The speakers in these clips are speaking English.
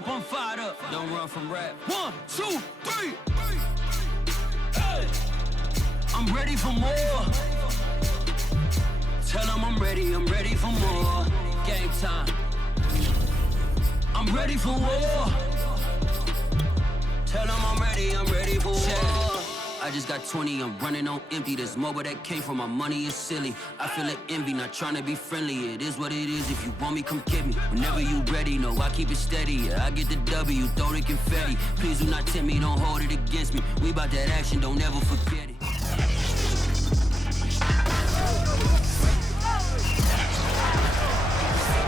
up, I'm fired up. Don't run from rap. 1, 2, 3. Hey. I'm ready for more. Tell them I'm ready for more. Game time. I'm ready for war. Tell them I'm ready for war. I just got 20, I'm running on empty. This mobile that came from my money is silly. I feel like envy, not trying to be friendly. It is what it is, if you want me, come get me. Whenever you ready, no, I keep it steady. Yeah, I get the W, throw the confetti. Please do not tempt me, don't hold it against me. We about that action, don't ever forget it.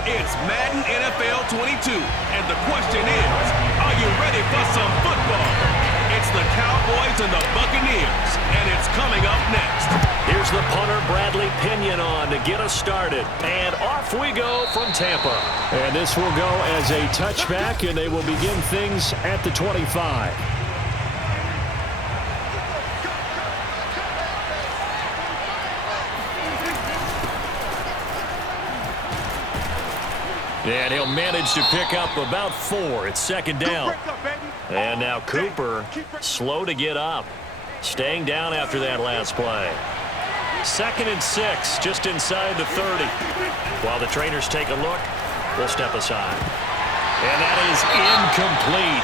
It's Madden NFL 22, and the question is, are you ready for some football? It's the Cowboys and the Buccaneers, and it's coming up next. Here's the punter, Bradley Pinion, on to get us started. And off we go from Tampa. And this will go as a touchback, and they will begin things at the 25. And he'll manage to pick up about 4. It's second down. And now Cooper, slow to get up. Staying down after that last play. 2nd and 6, just inside the 30. While the trainers take a look, we'll step aside. And that is incomplete.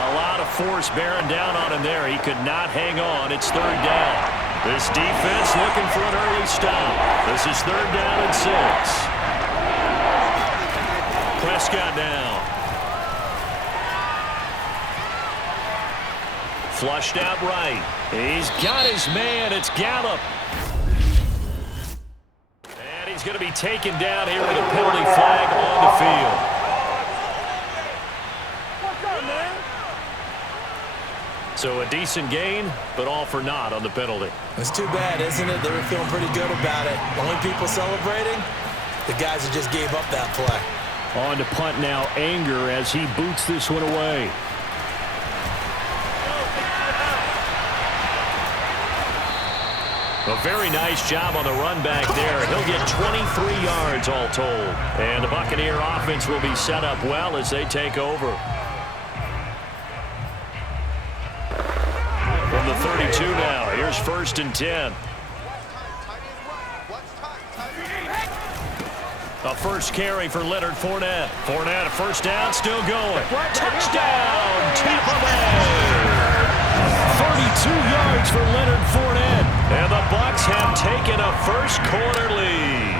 A lot of force bearing down on him there. He could not hang on. It's 3rd down. This defense looking for an early stop. This is 3rd down and 6. Prescott down. Flushed out right. He's got his man. It's Gallup. And he's going to be taken down here with a penalty flag on the field. So a decent gain, but all for naught on the penalty. It's too bad, isn't it? They were feeling pretty good about it. Only people celebrating, the guys who just gave up that play. On to punt now, Anger, as he boots this one away. A very nice job on the run back there. He'll get 23 yards all told. And the Buccaneer offense will be set up well as they take over. From the 32 now, here's 1st and 10. A first carry for Leonard Fournette. Fournette, a first down, still going. Touchdown, Tampa Bay! 32 yards for Leonard Fournette. And the Bucs have taken a first-quarter lead.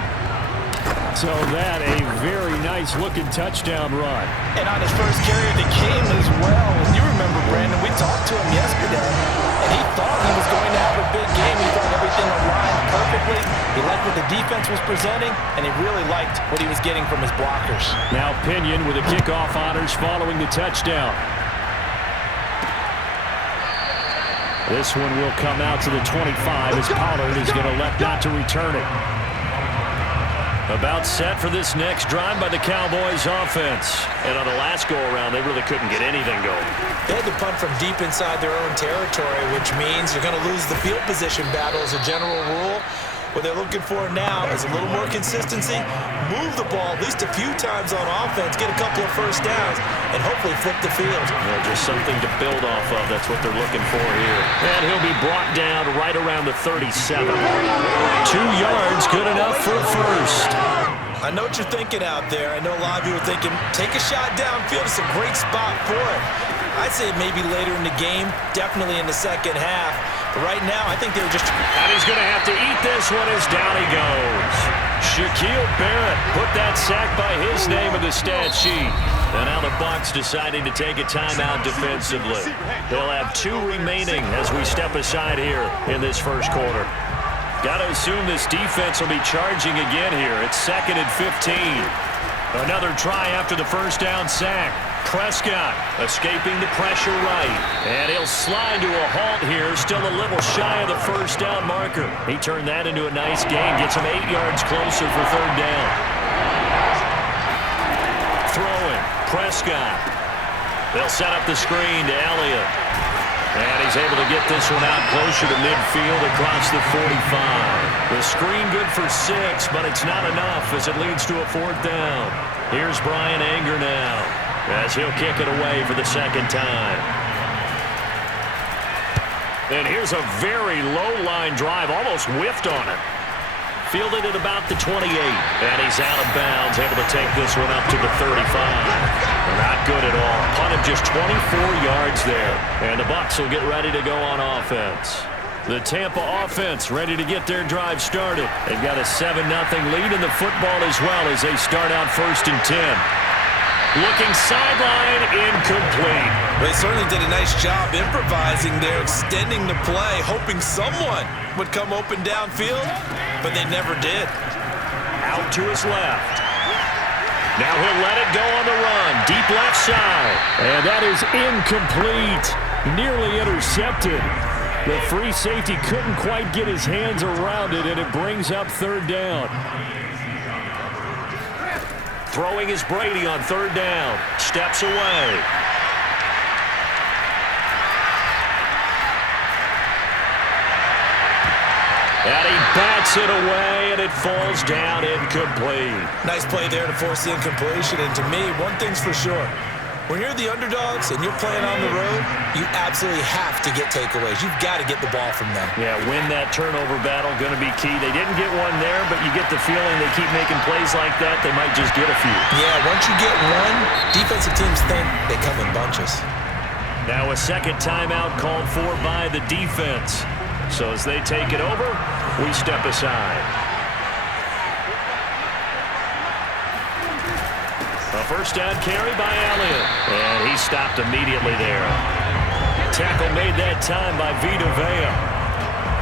So that a very nice-looking touchdown run. And on his first carry of the game as well. And you remember, Brandon, we talked to him yesterday, and he thought he was going to have a big game. He thought everything aligned perfectly. He liked what the defense was presenting, and he really liked what he was getting from his blockers. Now Pinion with the kickoff honors following the touchdown. This one will come out to the 25 as Pollard is going to elect not to return it. About set for this next drive by the Cowboys offense. And on the last go-around, they really couldn't get anything going. They had to punt from deep inside their own territory, which means you're going to lose the field position battle as a general rule. What they're looking for now is a little more consistency, move the ball at least a few times on offense, get a couple of first downs, and hopefully flip the field. Yeah, just something to build off of. That's what they're looking for here. And he'll be brought down right around the 37. 2 yards, good enough for first. I know what you're thinking out there. I know a lot of you are thinking, take a shot downfield. It's a great spot for it. I'd say maybe later in the game, definitely in the second half. But right now, I think they were just... And he's going to have to eat this one as down he goes. Shaquille Barrett put that sack by his name in the stat sheet. And now the Bucs deciding to take a timeout defensively. They'll have 2 remaining as we step aside here in this first quarter. Got to assume this defense will be charging again here. It's 2nd and 15. Another try after the first down sack. Prescott escaping the pressure right. And he'll slide to a halt here, still a little shy of the first down marker. He turned that into a nice gain, gets him 8 yards closer for 3rd down. Throwing, Prescott. They'll set up the screen to Elliott. And he's able to get this one out closer to midfield across the 45. The screen good for 6, but it's not enough as it leads to a 4th down. Here's Brian Anger now. as he'll kick it away for the second time. And here's a very low-line drive, almost whiffed on it. Fielded at about the 28, and he's out of bounds, able to take this one up to the 35. Not good at all. Punted just 24 yards there, and the Bucs will get ready to go on offense. The Tampa offense ready to get their drive started. They've got a 7-0 lead in the football as well as they start out 1st and 10. Looking sideline, incomplete. They certainly did a nice job improvising there, extending the play, hoping someone would come open downfield, but they never did. Out to his left. Now he'll let it go on the run. Deep left side. And that is incomplete. Nearly intercepted. The free safety couldn't quite get his hands around it, and it brings up 3rd down. Throwing is Brady on 3rd down. Steps away. And he bats it away, and it falls down incomplete. Nice play there to force the incompletion. And to me, one thing's for sure. When you're the underdogs and you're playing on the road, you absolutely have to get takeaways. You've got to get the ball from them. Yeah, win that turnover battle, going to be key. They didn't get one there, but you get the feeling they keep making plays like that, they might just get a few. Yeah, once you get one, defensive teams think they come in bunches. Now a second timeout called for by the defense. So as they take it over, we step aside. A first down carry by Elliott. And he stopped immediately there. Tackle made that time by Vita Vea.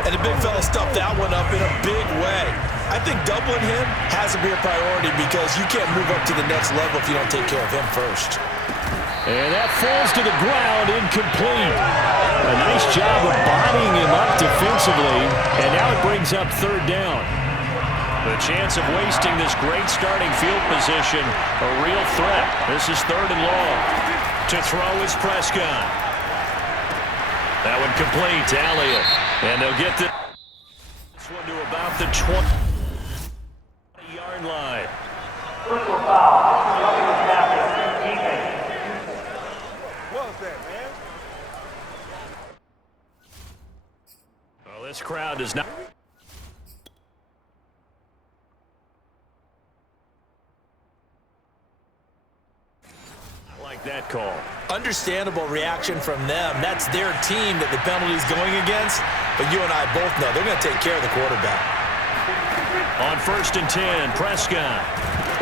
And the big fella stuffed that one up in a big way. I think doubling him has to be a priority because you can't move up to the next level if you don't take care of him first. And that falls to the ground, incomplete. A nice job of bodying him up defensively. And now it brings up 3rd down. The chance of wasting this great starting field position, a real threat. This is 3rd and long. To throw is Prescott. That one complete to Elliott. And they'll get this one to about the 20-yard line. Personal foul. What was that, man? Well, this crowd does not. That call. Understandable reaction from them. That's their team that the penalty's going against. But you and I both know they're going to take care of the quarterback. On 1st and 10, Prescott.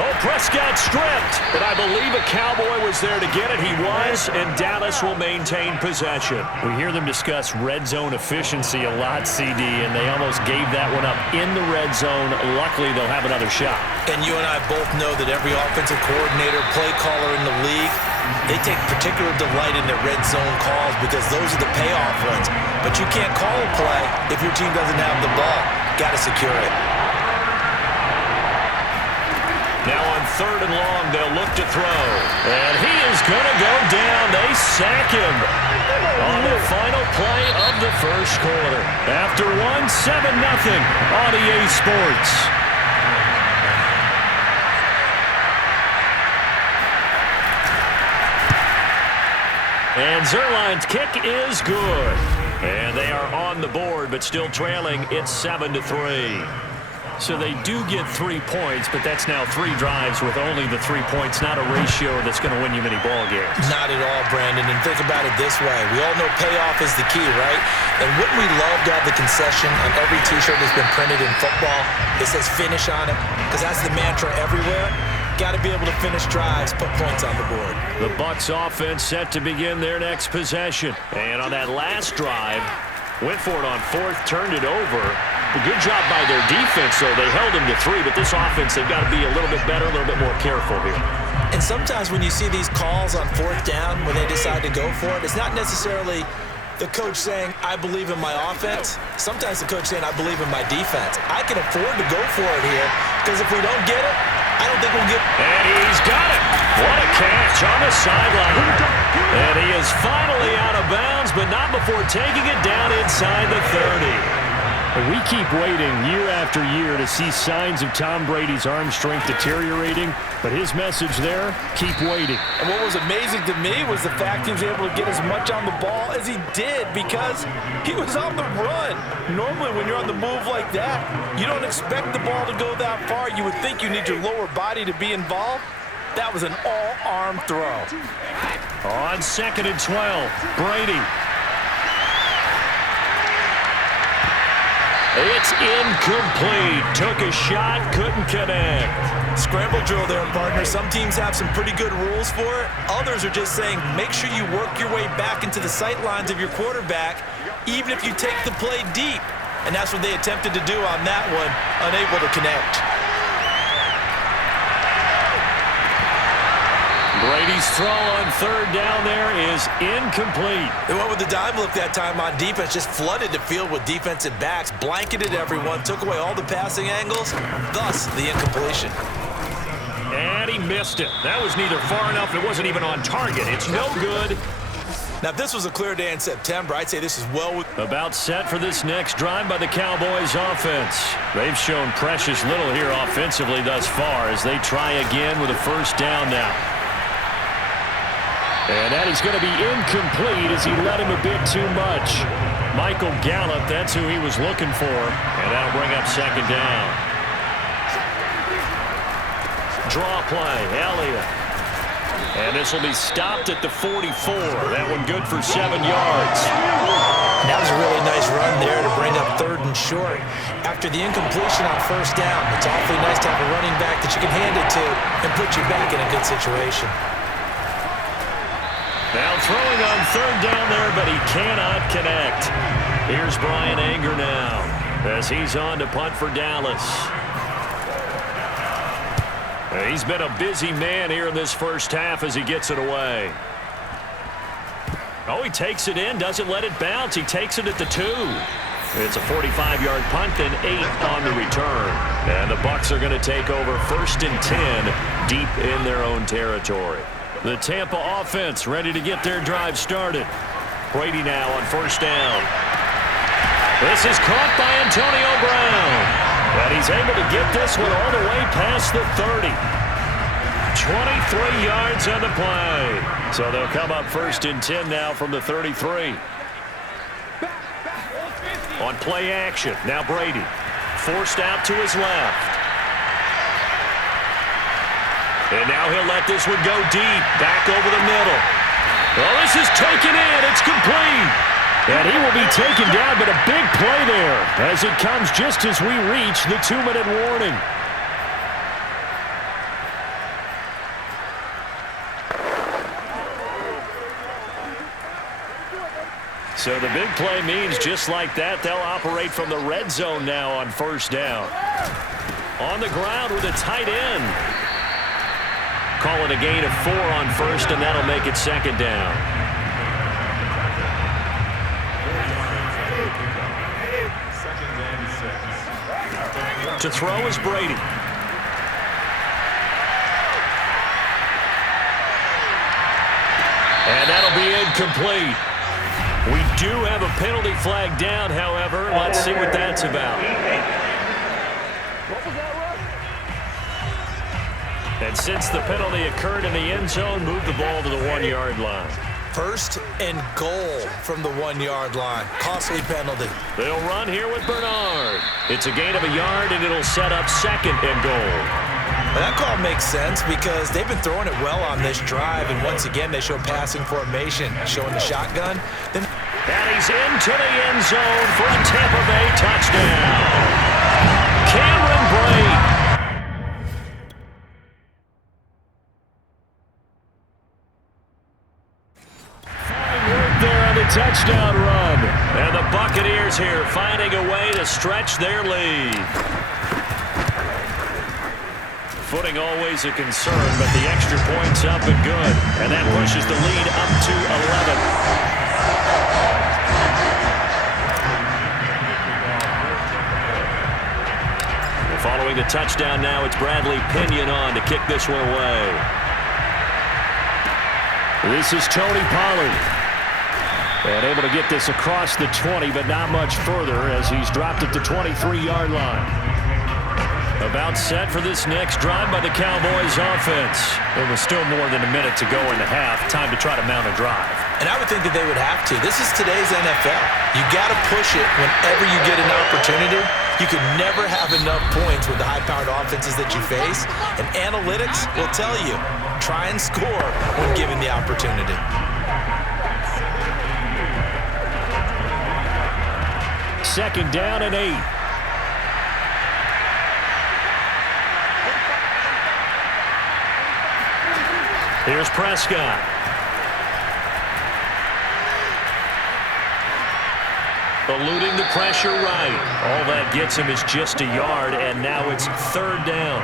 Oh, Prescott stripped. But I believe a Cowboy was there to get it. He was, and Dallas will maintain possession. We hear them discuss red zone efficiency a lot, CD, and they almost gave that one up in the red zone. Luckily, they'll have another shot. And you and I both know that every offensive coordinator, play caller in the league, they take particular delight in their red zone calls because those are the payoff ones. But you can't call a play if your team doesn't have the ball. Got to secure it. Now on 3rd and long, they'll look to throw. And he is going to go down. They sack him on the final play of the 1st quarter. After 7-0 on EA Sports. And Zerline's kick is good. And they are on the board, but still trailing. It's 7-3. So they do get 3 points, but that's now 3 drives with only the 3 points, not a ratio that's going to win you many ball games. Not at all, Brandon. And think about it this way. We all know payoff is the key, right? And wouldn't we love to have the concession on every T-shirt that's been printed in football? It says finish on it, because that's the mantra everywhere. Got to be able to finish drives, put points on the board. The Bucs offense set to begin their next possession. And on that last drive, went for it on 4th, turned it over. A good job by their defense, though. They held him to 3, but this offense, they've got to be a little bit better, a little bit more careful here. And sometimes when you see these calls on 4th down, when they decide to go for it, it's not necessarily the coach saying, I believe in my offense. Sometimes the coach saying, I believe in my defense. I can afford to go for it here, because if we don't get it, I don't think we'll get it. And he's got it. What a catch on the sideline. And he is finally out of bounds, but not before taking it down inside the 30. And we keep waiting year after year to see signs of Tom Brady's arm strength deteriorating, but his message there, keep waiting. And what was amazing to me was the fact he was able to get as much on the ball as he did because he was on the run. Normally when you're on the move like that, you don't expect the ball to go that far. You would think you need your lower body to be involved. That was an all-arm throw. On 2nd and 12, Brady. It's incomplete. Took a shot, couldn't connect. Scramble drill there, partner. Some teams have some pretty good rules for it. Others are just saying make sure you work your way back into the sight lines of your quarterback, even if you take the play deep. And that's what they attempted to do on that one, unable to connect. Brady's throw on 3rd down there is incomplete. They went with the dime look that time on defense, just flooded the field with defensive backs, blanketed everyone, took away all the passing angles, thus the incompletion. And he missed it. That was neither far enough, it wasn't even on target. It's no good. Now, if this was a clear day in September, I'd say this is well About set for this next drive by the Cowboys offense. They've shown precious little here offensively thus far as they try again with a 1st down now. And that is going to be incomplete as he led him a bit too much. Michael Gallup, that's who he was looking for. And that'll bring up 2nd down. Draw play, Elliott. And this will be stopped at the 44. That one good for 7 yards. That was a really nice run there to bring up 3rd and short. After the incompletion on 1st down, it's awfully nice to have a running back that you can hand it to and put you back in a good situation. Now throwing on 3rd down there, but he cannot connect. Here's Brian Anger now as he's on to punt for Dallas. He's been a busy man here in this 1st half as he gets it away. Oh, he takes it in, doesn't let it bounce. He takes it at the 2. It's a 45-yard punt, then 8 on the return. And the Bucs are going to take over 1st and 10 deep in their own territory. The Tampa offense ready to get their drive started. Brady now on 1st down. This is caught by Antonio Brown. And he's able to get this one all the way past the 30. 23 yards on the play. So they'll come up 1st and 10 now from the 33. On play action, now Brady. Forced out to his left. And now he'll let this one go deep, back over the middle. Well, this is taken in. It's complete. And he will be taken down, but a big play there as it comes just as we reach the 2-minute warning. So the big play means just like that, they'll operate from the red zone now on 1st down. On the ground with a tight end. Call it a gain of 4 on 1st, and that'll make it 2nd down. To throw is Brady. And that'll be incomplete. We do have a penalty flag down, however. Let's see what that's about. And since the penalty occurred in the end zone, move the ball to the 1-yard line. 1st and goal from the 1-yard line. Costly penalty. They'll run here with Bernard. It's a gain of a yard, and it'll set up 2nd and goal. Well, that call makes sense because they've been throwing it well on this drive, and once again, they show passing formation, showing the shotgun. Then and he's into the end zone for a Tampa Bay touchdown. Cameron Brate. Touchdown run. And the Buccaneers here finding a way to stretch their lead. Footing always a concern, but the extra point's up and good. And that pushes the lead up to 11. Following the touchdown now, it's Bradley Pinion on to kick this one away. This is Tony Pollard. And able to get this across the 20, but not much further as he's dropped at the 23-yard line. About set for this next drive by the Cowboys offense. There was still more than a minute to go in the half. Time to try to mount a drive. And I would think that they would have to. This is today's NFL. You got to push it whenever you get an opportunity. You can never have enough points with the high-powered offenses that you face. And analytics will tell you, try and score when given the opportunity. Second down and 8. Here's Prescott. Eluding the pressure right. All that gets him is just a yard, and now it's third down.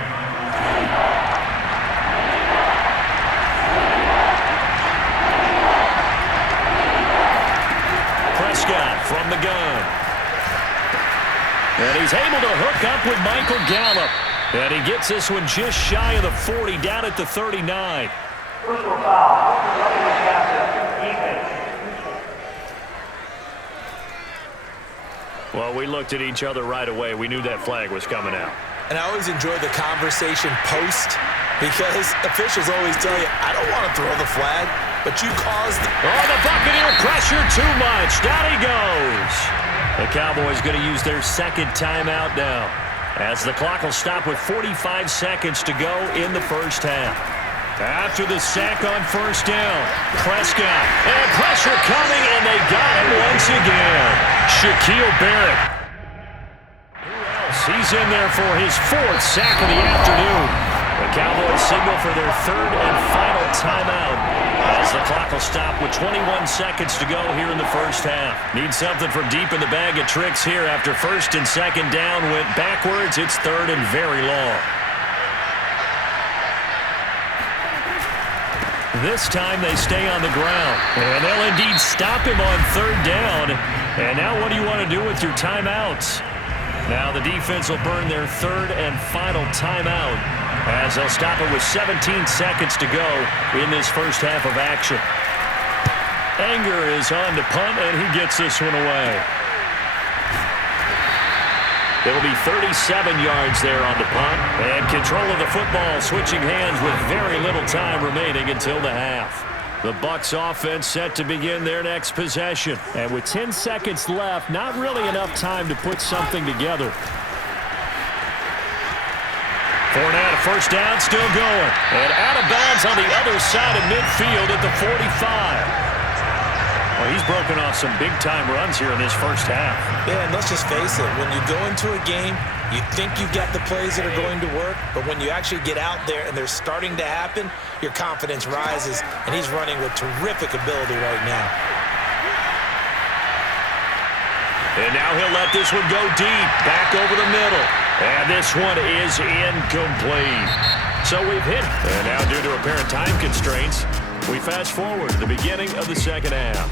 Prescott from the gun. And he's able to hook up with Michael Gallup. And he gets this one just shy of the 40, down at the 39. Personal foul. Defense. Well, we looked at each other right away. We knew that flag was coming out. And I always enjoy the conversation post because officials always tell you, I don't want to throw the flag, but you caused the... Oh, the Buccaneer pressure too much. Down he goes. The Cowboys going to use their second timeout now as the clock will stop with 45 seconds to go in the first half. After the sack on first down, Prescott. And pressure coming, and they got him once again. Shaquille Barrett. Who else? He's in there for his fourth sack of the afternoon. The Cowboys signal for their third and final timeout as the clock will stop with 21 seconds to go here in the first half. Need something from deep in the bag of tricks here after first and second down went backwards. It's third and very long. This time they stay on the ground, and they'll indeed stop him on third down. And now what do you want to do with your timeouts? Now the defense will burn their third and final timeout as they'll stop it with 17 seconds to go in this first half of action. Anger is on to punt, and he gets this one away. It'll be 37 yards there on the punt, and control of the football switching hands with very little time remaining until the half. The Bucs offense set to begin their next possession, and with 10 seconds left, not really enough time to put something together. Fournette, a first down, still going. And out of bounds on the other side of midfield at the 45. Well, he's broken off some big-time runs here in this first half. Yeah, and let's just face it. When you go into a game, you think you've got the plays that are going to work, but when you actually get out there and they're starting to happen, your confidence rises, and he's running with terrific ability right now. And now he'll let this one go deep, back over the middle. And this one is incomplete. So we've hit. And now due to apparent time constraints, we fast forward to the beginning of the second half.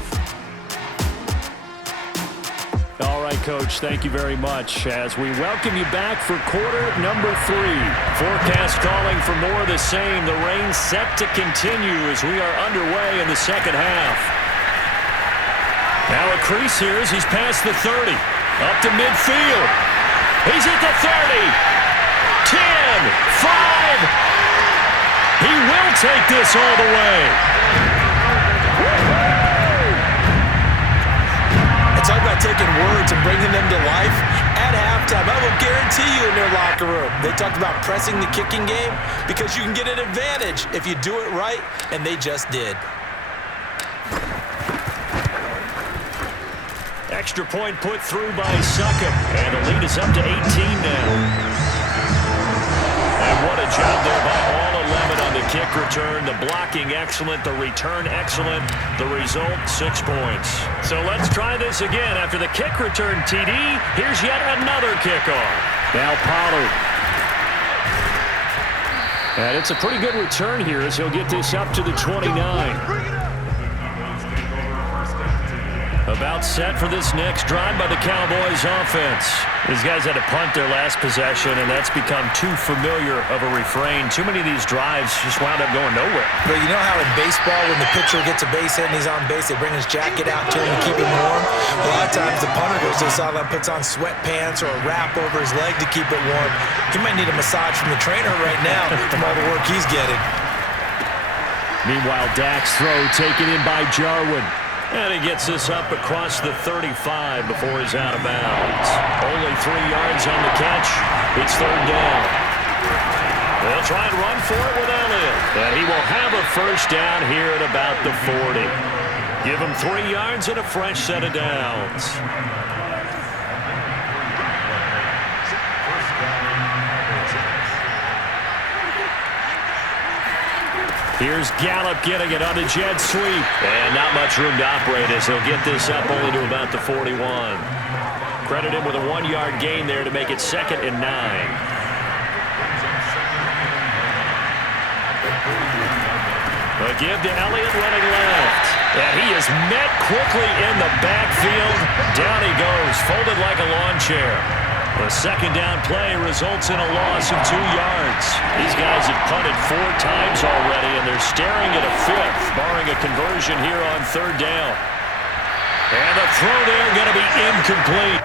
All right, Coach, thank you very much as we welcome you back for quarter number 3. Forecast calling for more of the same. The rain set to continue as we are underway in the second half. Now a crease here as he's past the 30. Up to midfield. He's at the 30. 10, 5. He will take this all the way. Talk about taking words and bringing them to life. At halftime, I will guarantee you in their locker room, they talked about pressing the kicking game because you can get an advantage if you do it right, and they just did. Extra point put through by Succop, and the lead is up to 18 now. And what a job there by all 11 on the kick return. The blocking excellent, the return excellent. The result, 6 points. So let's try this again. After the kick return, TD, here's yet another kickoff. Now Pollard. And it's a pretty good return here as he'll get this up to the 29. About set for this next drive by the Cowboys offense. These guys had to punt their last possession, and that's become too familiar of a refrain. Too many of these drives just wound up going nowhere. But you know how in baseball, when the pitcher gets a base hit and he's on base, they bring his jacket out to him to keep him warm? A lot of times the punter goes to the sideline, puts on sweatpants or a wrap over his leg to keep it warm. He might need a massage from the trainer right now from all the work he's getting. Meanwhile, Dak's throw taken in by Jarwin. And he gets this up across the 35 before he's out of bounds. Only 3 yards on the catch. It's third down. They'll try and run for it with Elliott. And he will have a first down here at about the 40. Give him 3 yards and a fresh set of downs. Here's Gallup getting it on a jet sweep. And not much room to operate as he'll get this up only to about the 41. Credit him with a 1-yard gain there to make it 2nd and 9. A give to Elliott running left. And he is met quickly in the backfield. Down he goes, folded like a lawn chair. The second down play results in a loss of 2 yards. These guys have punted 4 times already, and they're staring at a 5th, barring a conversion here on third down. And the throw there going to be incomplete.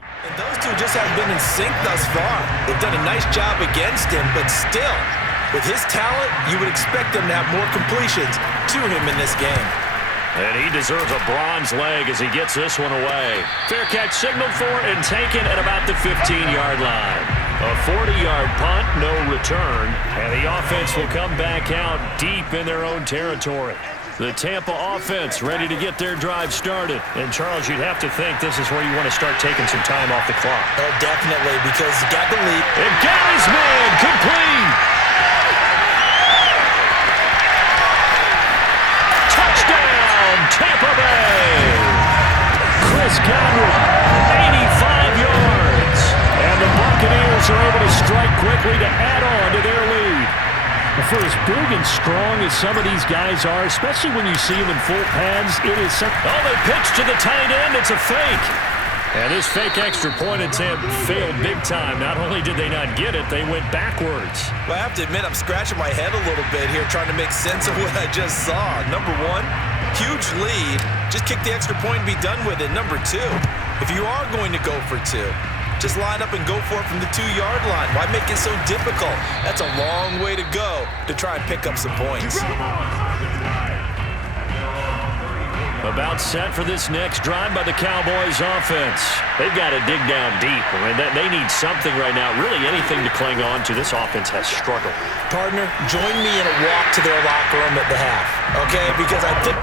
And those two just haven't been in sync thus far. They've done a nice job against him, but still, with his talent, you would expect them to have more completions to him in this game. And he deserves a bronze leg as he gets this one away. Fair catch signaled for and taken at about the 15-yard line. A 40-yard punt, no return. And the offense will come back out deep in their own territory. The Tampa offense ready to get their drive started. And, Charles, you'd have to think this is where you want to start taking some time off the clock. Oh, definitely, because he got the lead. And got his man complete. Tampa Bay. Chris Godwin, 85 yards. And the Buccaneers are able to strike quickly to add on to their lead. For as big and strong as some of these guys are, especially when you see them in full pads, it is something. Oh, they pitch to the tight end. It's a fake. And this fake extra point attempt failed big time. Not only did they not get it, they went backwards. Well, I have to admit, I'm scratching my head a little bit here trying to make sense of what I just saw. Number one, huge lead. Just kick the extra point and be done with it. Number two, if you are going to go for 2, just line up and go for it from the 2-yard line. Why make it so difficult? That's a long way to go to try and pick up some points. About set for this next drive by the Cowboys offense. They've got to dig down deep. I mean, they need something right now, really anything to cling on to. This offense has struggled. Partner, join me in a walk to their locker room at the half, okay? Because I think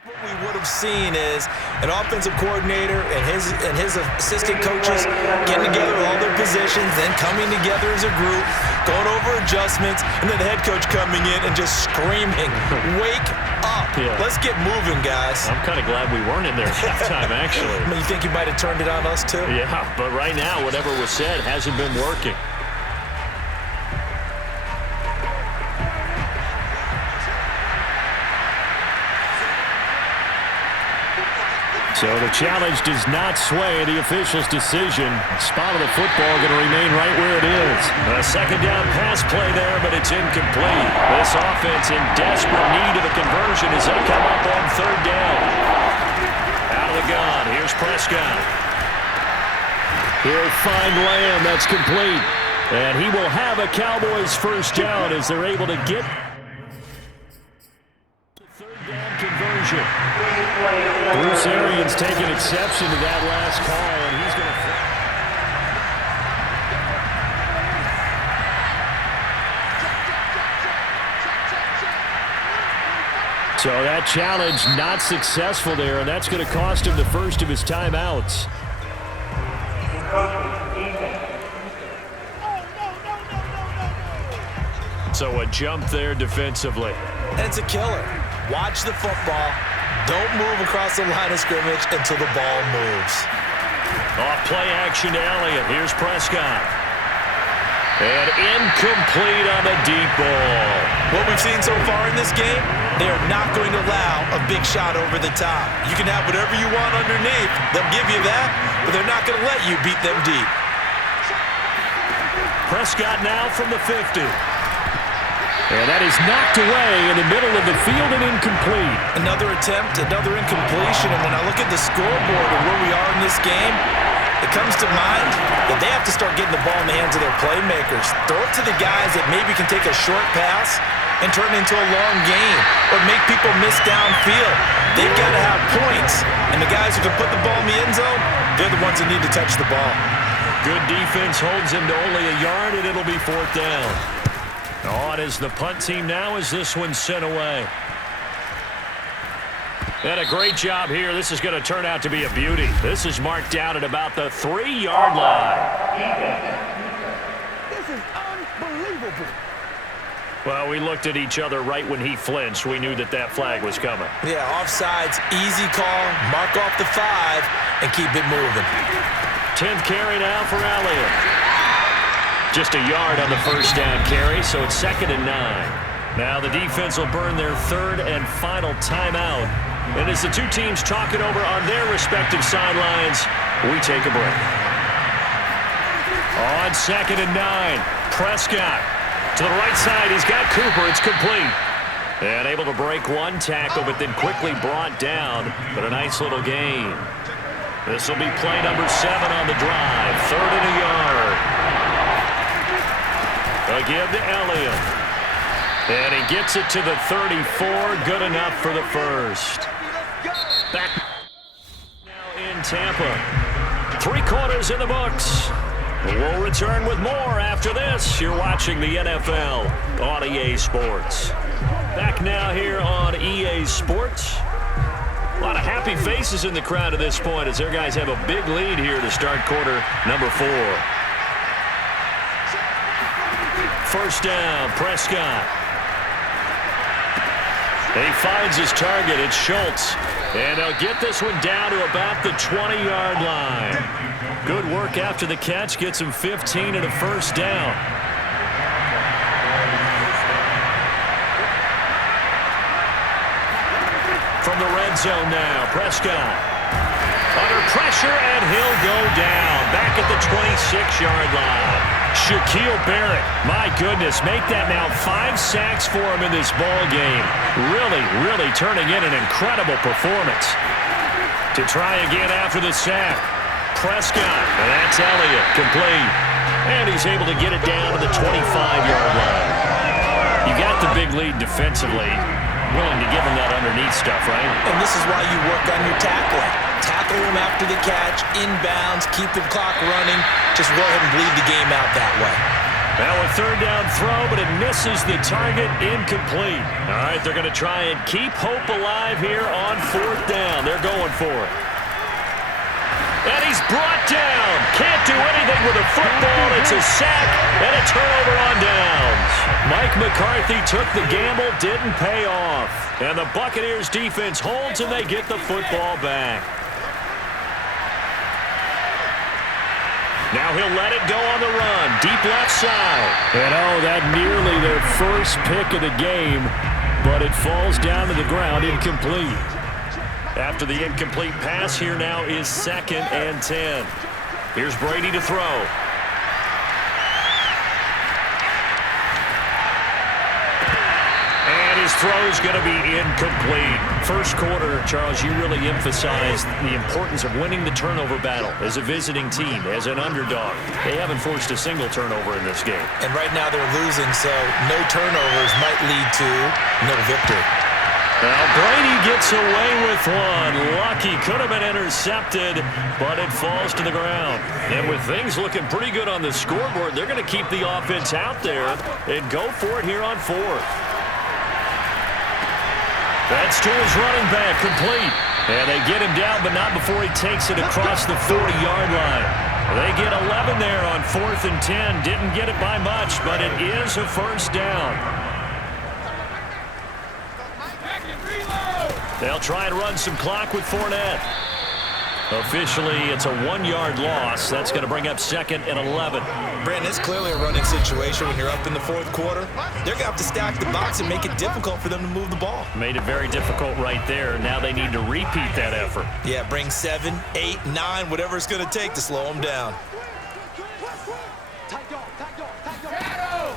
what we would have seen is an offensive coordinator and his assistant coaches getting together with all their positions, then coming together as a group, going over adjustments, and then the head coach coming in and just screaming, "Wake up! Yeah. Let's get moving, guys." I'm kind of glad we weren't in there at halftime, actually. I mean, you think you might have turned it on us too? Yeah, but right now, whatever was said hasn't been working. So the challenge does not sway the official's decision. Spot of the football going to remain right where it is. A second down pass play there, but it's incomplete. This offense in desperate need of a conversion as they come up on third down. Out of the gun, here's Prescott. He'll find Lamb, that's complete. And he will have a Cowboys first down as they're able to get the third down conversion. Bruce Arians taking exception to that last call, and he's going to... So that challenge not successful there, and that's going to cost him the first of his timeouts. So a jump there defensively. And it's a killer. Watch the football. Don't move across the line of scrimmage until the ball moves. Off play action to Elliott. Here's Prescott. And incomplete on the deep ball. What we've seen so far in this game, they are not going to allow a big shot over the top. You can have whatever you want underneath. They'll give you that, but they're not going to let you beat them deep. Prescott now from the 50. And that is knocked away in the middle of the field and incomplete. Another attempt, another incompletion, and when I look at the scoreboard and where we are in this game, it comes to mind that they have to start getting the ball in the hands of their playmakers. Throw it to the guys that maybe can take a short pass and turn it into a long game or make people miss downfield. They've got to have points, and the guys who can put the ball in the end zone, they're the ones that need to touch the ball. Good defense holds him to only a yard, and it'll be 4th down. On is the punt team now as this one's sent away. And a great job here. This is going to turn out to be a beauty. This is marked down at about the 3-yard line. This is unbelievable. Well, we looked at each other right when he flinched. We knew that that flag was coming. Yeah, offsides, easy call, mark off the 5, and keep it moving. 10th carry now for Elliott. Just a yard on the first down carry, so it's 2nd and 9. Now the defense will burn their 3rd and final timeout. And as the two teams talk it over on their respective sidelines, we take a break. On 2nd and 9, Prescott to the right side. He's got Cooper. It's complete. And able to break one tackle, but then quickly brought down. But a nice little gain. This will be play number 7 on the drive. 3rd and a yard. Again to Elliott. And he gets it to the 34. Good enough for the first. Back now in Tampa. 3 quarters in the books. We'll return with more after this. You're watching the NFL on EA Sports. Back now here on EA Sports. A lot of happy faces in the crowd at this point as their guys have a big lead here to start quarter number 4. First down, Prescott. And he finds his target. It's Schultz. And they'll get this one down to about the 20-yard line. Good work after the catch. Gets him 15 and a first down. From the red zone now, Prescott. Under pressure, and he'll go down. Back at the 26-yard line. Shaquille Barrett, my goodness, make that now 5 sacks for him in this ball game. Really turning in an incredible performance. To try again after the sack. Prescott, and that's Elliott, complete. And he's able to get it down to the 25-yard line. You got the big lead defensively. Willing to give him that underneath stuff, right? And this is why you work on your tackling. Tackle him after the catch, inbounds, keep the clock running. Just go ahead and bleed the game out that way. Now a 3rd down throw, but it misses the target, incomplete. All right, they're going to try and keep hope alive here on 4th down. They're going for it. And he's brought down. Can't do anything with a football. It's a sack and a turnover on downs. Mike McCarthy took the gamble, didn't pay off. And the Buccaneers defense holds and they get the football back. Now he'll let it go on the run. Deep left side. And that nearly their first pick of the game. But it falls down to the ground, incomplete. After the incomplete pass, here now is 2nd and 10. Here's Brady to throw. And his throw's going to be incomplete. First quarter, Charles, you really emphasized the importance of winning the turnover battle as a visiting team, as an underdog. They haven't forced a single turnover in this game. And right now they're losing, so no turnovers might lead to no victory. Now Brady gets away with one. Lucky, could have been intercepted, but it falls to the ground. And with things looking pretty good on the scoreboard, they're going to keep the offense out there and go for it here on 4th. That's to his running back, complete. And they get him down, but not before he takes it across the 40-yard line. They get 11 there on 4th and 10. Didn't get it by much, but it is a first down. They'll try and run some clock with Fournette. Officially, it's a 1-yard loss. That's going to bring up 2nd and 11. Brandon, it's clearly a running situation when you're up in the 4th quarter. They're going to have to stack the box and make it difficult for them to move the ball. Made it very difficult right there. Now they need to repeat that effort. Yeah, bring 7, 8, 9, whatever it's going to take to slow them down.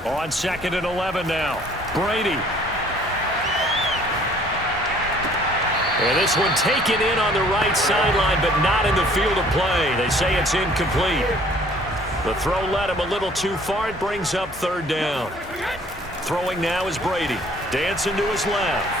On 2nd and 11 now. Brady. And this one taken in on the right sideline, but not in the field of play. They say it's incomplete. The throw led him a little too far. It brings up 3rd down. Throwing now is Brady. Dancing to his left.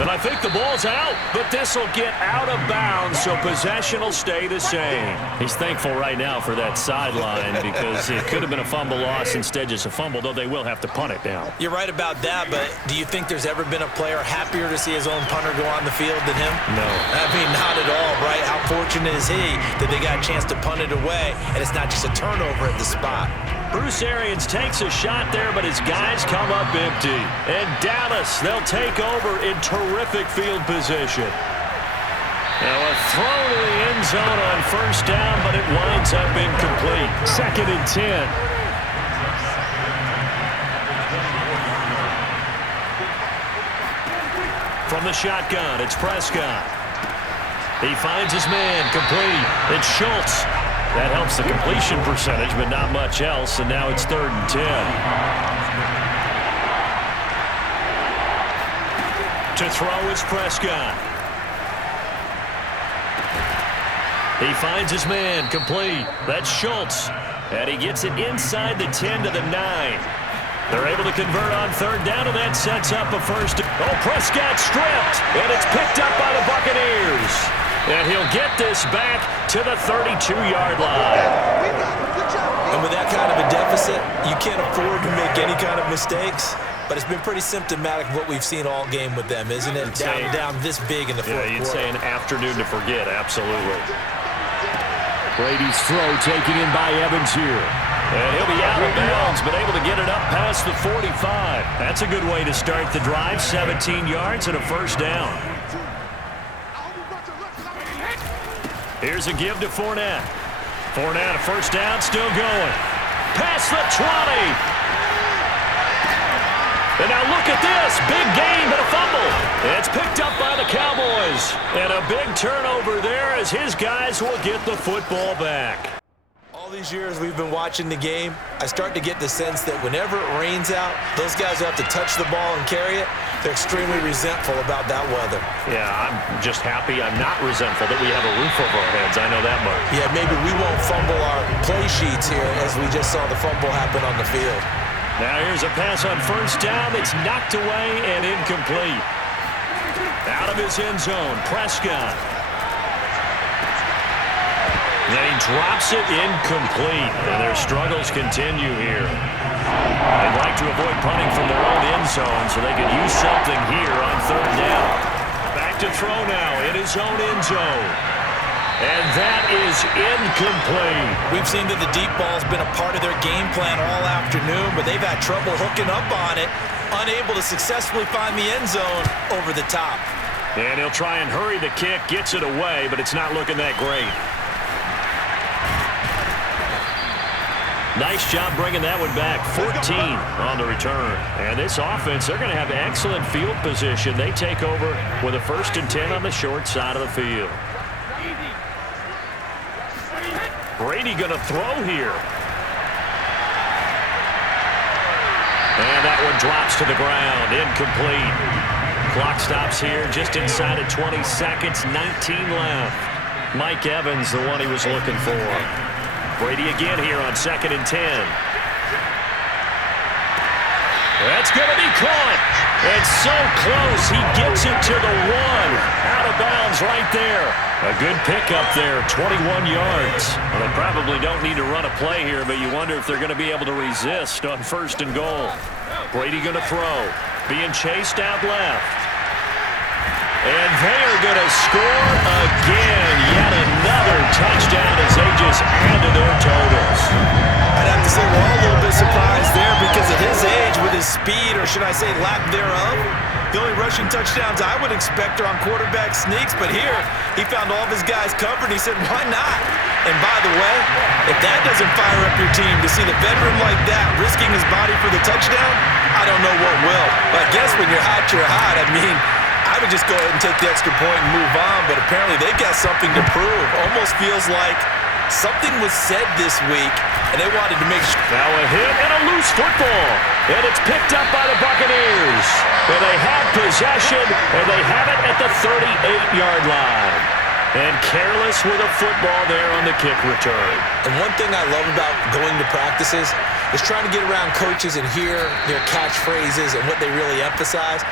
And I think the ball's out, but this will get out of bounds, so possession will stay the same. He's thankful right now for that sideline because it could have been a fumble loss, instead just a fumble, though they will have to punt it down. You're right about that, but do you think there's ever been a player happier to see his own punter go on the field than him? No. I mean, not at all, right? How fortunate is he that they got a chance to punt it away, and it's not just a turnover at the spot. Bruce Arians takes a shot there, but his guys come up empty. And Dallas, they'll take over in terrific field position. Now a throw to the end zone on 1st down, but it winds up incomplete. 2nd and 10. From the shotgun, it's Prescott. He finds his man, complete. It's Schultz. That helps the completion percentage, but not much else, and now it's 3rd and 10. To throw is Prescott. He finds his man, complete. That's Schultz, and he gets it inside the 10 to the 9. They're able to convert on 3rd down, and that sets up a 1st. Oh, Prescott stripped, and it's picked up by the Buccaneers. And he'll get this back to the 32-yard line. And with that kind of a deficit, you can't afford to make any kind of mistakes. But it's been pretty symptomatic of what we've seen all game with them, isn't it? Down this big in the 4th quarter. Yeah, you'd say an afternoon to forget, absolutely. Brady's throw taken in by Evans here. And he'll be out of bounds, but able to get it up past the 45. That's a good way to start the drive. 17 yards and a 1st down. Here's a give to Fournette. Fournette, a 1st down, still going. Past the 20. And now look at this. Big gain, but a fumble. It's picked up by the Cowboys. And a big turnover there as his guys will get the football back. All these years we've been watching the game, I start to get the sense that whenever it rains out, those guys who have to touch the ball and carry it, they're extremely resentful about that weather. Yeah, I'm just happy I'm not resentful that we have a roof over our heads. I know that much. Yeah, maybe we won't fumble our play sheets here as we just saw the fumble happen on the field. Now here's a pass on 1st down. It's knocked away and incomplete. Out of his end zone, Prescott. And he drops it incomplete. And their struggles continue here. They'd like to avoid punting from their own end zone so they could use something here on 3rd down. Back to throw now in his own end zone. And that is incomplete. We've seen that the deep ball's been a part of their game plan all afternoon, but they've had trouble hooking up on it, unable to successfully find the end zone over the top. And he'll try and hurry the kick, gets it away, but it's not looking that great. Nice job bringing that one back. 14 on the return. And this offense, they're going to have excellent field position. They take over with a 1st and 10 on the short side of the field. Brady going to throw here. And that one drops to the ground. Incomplete. Clock stops here just inside of 20 seconds. 19 left. Mike Evans, the one he was looking for. Brady again here on 2nd and 10. That's going to be caught. It's so close. He gets it to the 1. Out of bounds right there. A good pickup there, 21 yards. Well, they probably don't need to run a play here, but you wonder if they're going to be able to resist on 1st and goal. Brady going to throw. Being chased out left. And they're going to score again. Yet another touchdown as they just add to their totals. I'd have to say we're all a little bit surprised there because at his age, with his speed, or should I say lack thereof. The only rushing touchdowns I would expect are on quarterback sneaks, but here he found all of his guys covered, and he said, why not? And by the way, if that doesn't fire up your team to see the veteran like that risking his body for the touchdown, I don't know what will. But I guess when you're hot, you're hot. I mean, I would just go ahead and take the extra point and move on, but apparently they've got something to prove. Almost feels like something was said this week, and they wanted to make sure. Now a hit and a loose football, and it's picked up by the Buccaneers. Where they have possession, and they have it at the 38-yard line. And careless with a football there on the kick return. And one thing I love about going to practices is trying to get around coaches and hear their catchphrases and what they really emphasize.